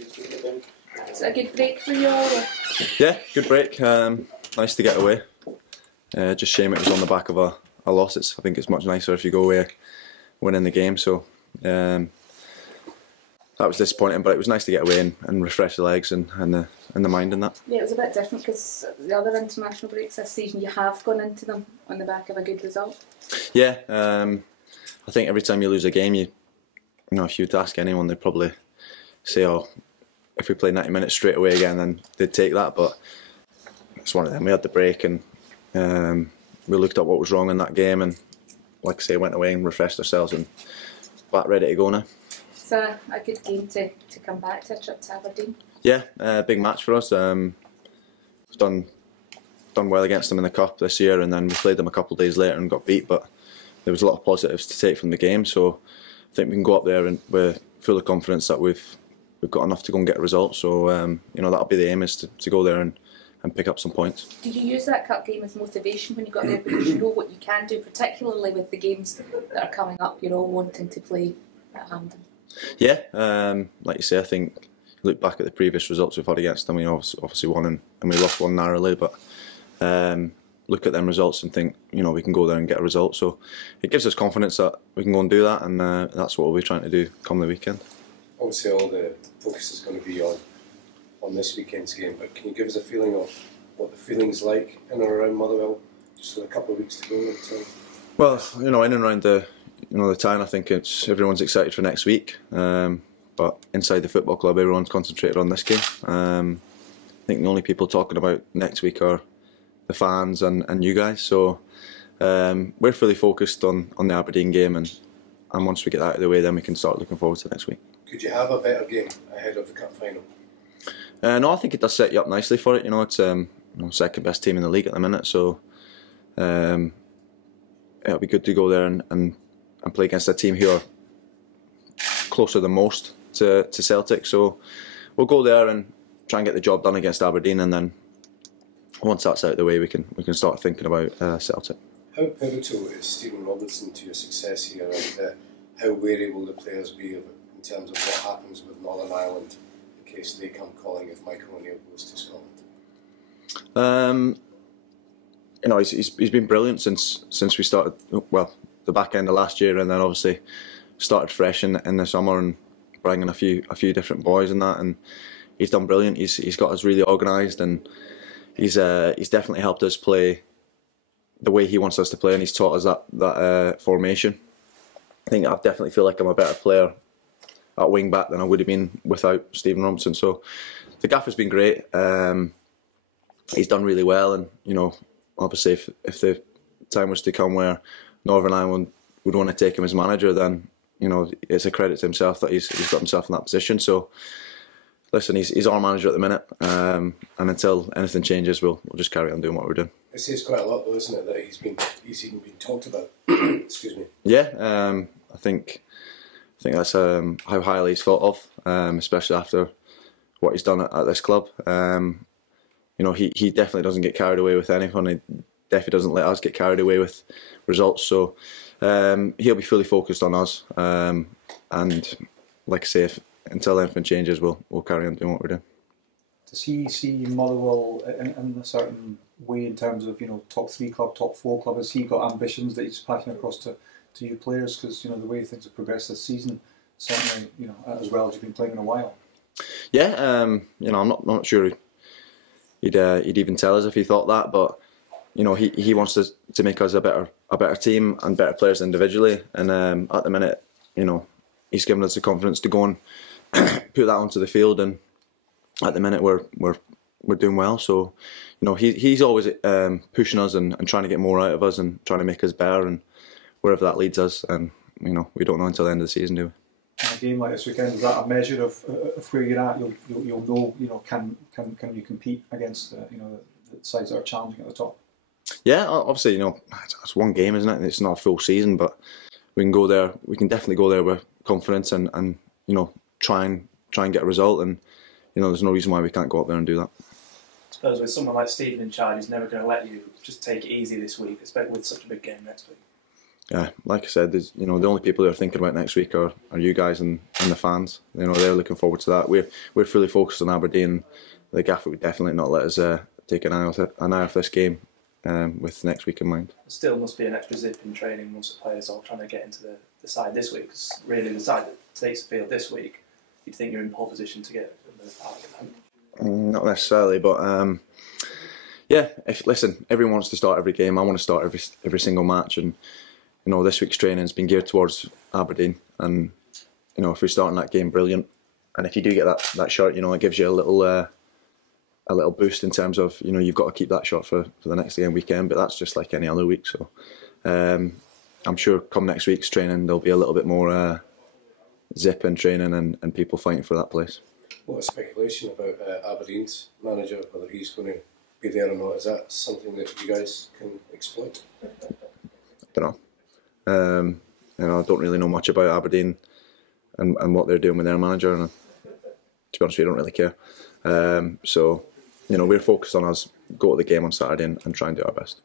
Is it a good break for you all? Or? Yeah, good break. Nice to get away. Just shame it was on the back of a loss. I think it's much nicer if you go away winning the game. So that was disappointing, but it was nice to get away and refresh the legs and the mind and that. Yeah, it was a bit different because the other international breaks this season, you have gone into them on the back of a good result. Yeah, I think every time you lose a game, if you were to ask anyone, they'd probably say, "Oh, if we play 90 minutes straight away again, then they'd take that." But it's one of them. We had the break and we looked at what was wrong in that game, and like I say, went away and refreshed ourselves and back ready to go now. It's a good game to come back to, a trip to Aberdeen. Yeah, big match for us. We've done well against them in the cup this year, and then we played them a couple of days later and got beat. But there was a lot of positives to take from the game, so I think we can go up there and we're full of confidence that we've got enough to go and get a result. So that'll be the aim, is to go there and pick up some points. Did you use that cup game as motivation when you got there, because you know what you can do, particularly with the games that are coming up? You're all wanting to play at Hampden. Yeah, like you say, I think look back at the previous results we've had against them. We obviously won and we lost one narrowly, but look at them results and think we can go there and get a result. So it gives us confidence that we can go and do that, and that's what we'll be trying to do come the weekend. Obviously, all the focus is going to be on this weekend's game, but can you give us a feeling of what the feeling's like in and around Motherwell, just with a couple of weeks to go until? Well, in and around the town, I think everyone's excited for next week. But inside the football club, everyone's concentrated on this game. I think the only people talking about next week are the fans and you guys. So we're fully focused on the Aberdeen game, and once we get that out of the way, then we can start looking forward to next week. Could you have a better game ahead of the cup final? No, I think it does set you up nicely for it. It's second best team in the league at the minute, so it'll be good to go there and play against a team who are closer than most to Celtic. So we'll go there and try and get the job done against Aberdeen, and then once that's out of the way, we can start thinking about Celtic. How pivotal is Stephen Robinson to your success here, and how wary will the players be in terms of what happens with Northern Ireland in case they come calling if Michael O'Neill goes to Scotland? He's been brilliant since we started. Well, the back end of last year, and then obviously started fresh in the summer and bringing a few different boys and that, and he's done brilliant. He's got us really organised, and he's definitely helped us play the way he wants us to play, and he's taught us that formation. I think I definitely feel like I'm a better player at wing back than I would have been without Stephen Robinson. So the gaffer's been great. He's done really well, and obviously if the time was to come where Northern Ireland would want to take him as manager, then it's a credit to himself that he's got himself in that position. So listen, he's our manager at the minute, and until anything changes, we'll just carry on doing what we're doing. It says quite a lot, though, isn't it, that he's even been talked about? Excuse me. Yeah, I think that's how highly he's thought of, especially after what he's done at this club. He definitely doesn't get carried away with anything. He definitely doesn't let us get carried away with results. So he'll be fully focused on us, and like I say, until anything changes, we'll carry on doing what we're doing. Does he see Motherwell in a certain way in terms of top 3 club, top 4 club? Has he got ambitions that he's passing across to you players? Because the way things have progressed this season, certainly as well as you've been playing in a while. Yeah, I'm not sure he'd even tell us if he thought that, but he wants to make us a better team and better players individually, and at the minute he's given us the confidence to go and put that onto the field, and at the minute we're doing well. So he's always pushing us and trying to get more out of us and trying to make us better, and wherever that leads us, and we don't know until the end of the season, do we? In a game like this weekend, is that a measure of where you're at? You'll know can you compete against the sides that are challenging at the top? Yeah, obviously it's one game, isn't it? It's not a full season, but we can go there. We can definitely go there with confidence and try and get a result, and there's no reason why we can't go up there and do that. I suppose with someone like Stephen in charge, he's never going to let you just take it easy this week, especially with such a big game next week. Yeah, like I said, the only people who are thinking about next week are you guys and the fans. They're looking forward to that. We're fully focused on Aberdeen. The gaffer would definitely not let us take an eye off this game with next week in mind. There still must be an extra zip in training once the players are trying to get into the side this week, because really the side that takes the field this week, you'd think you're in pole position to get the park. Not necessarily, but yeah. Listen, everyone wants to start every game. I want to start every single match, and this week's training has been geared towards Aberdeen, and if we start in that game, brilliant. And if you do get that shot, it gives you a little boost in terms of you've got to keep that shot for the next game weekend. But that's just like any other week. So I'm sure come next week's training there'll be a little bit more zip in training and people fighting for that place. A lot of speculation about Aberdeen's manager, whether he's going to be there or not. Is that something that you guys can exploit? I don't know. I don't really know much about Aberdeen and what they're doing with their manager, and to be honest with you, I don't really care. So we're focused on us go to the game on Saturday and try and do our best.